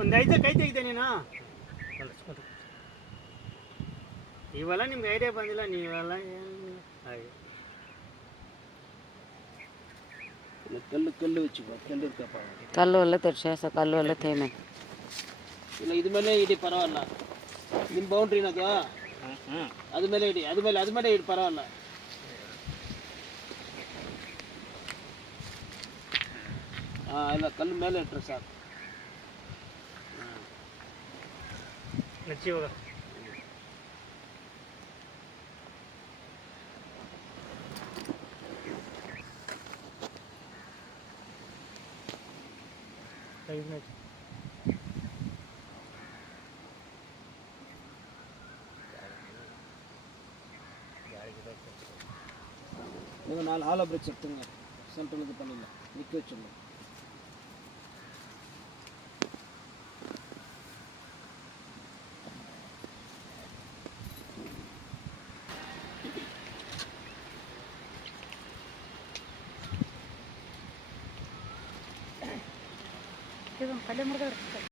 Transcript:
ಒಂದೈದು ಕೈ ತೆಗಿತೆ ನೀನು ಇವೆಲ್ಲ ನಿಮ್ಗೆ ಐಡಿಯಾ ಬಂದಿಲ್ಲ ನೀವೆಲ್ಲ ಹಾಗೆ கல்லு கல்லு வச்சுக்கோ கல்லு இருக்கப்பா கல் வல்ல தெர்சேச கல் வல்ல தேமே ಇಲ್ಲ ಇದು ಮೇಲೆ ಇಡಿ ಪರವಾಗಿಲ್ಲ ನಿಮ್ಮ ಬೌಂಡ್ರಿನದು ಅದು ಮೇಲೆ ಇಡಿ ಅದು ಮೇಲೆ ಇಡಿ ಪರವಾಗಿಲ್ಲ ಇಲ್ಲ ಕಲ್ಲು ಮೇಲೆ ಇಟ್ಟರೆ ಸಾಕು ನಚ್ಚಿ ಇವಾಗ நீங்கள் 4 ஹாலோ பிரேக்ஸ் எடுத்துங்க சென்டர் இது பண்ணிடலாம் நிற்க வச்சிடலாம் பள்ளி முருகன்